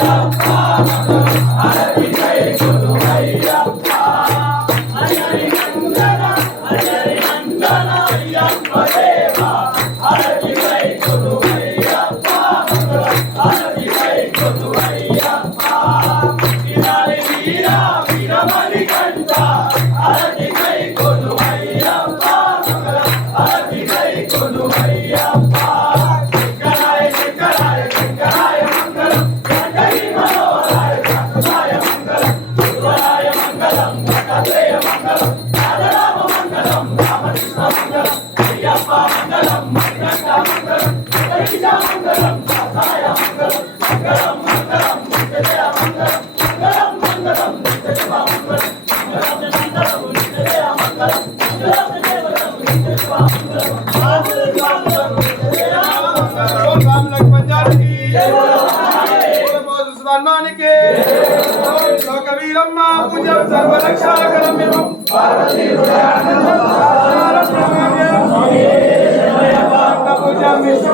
Hallelujah. రాములకు పంచానికి సన్మానికి లోక వీరమ్మ పూజం సర్వరక్షాకరం పూజ విష్ణు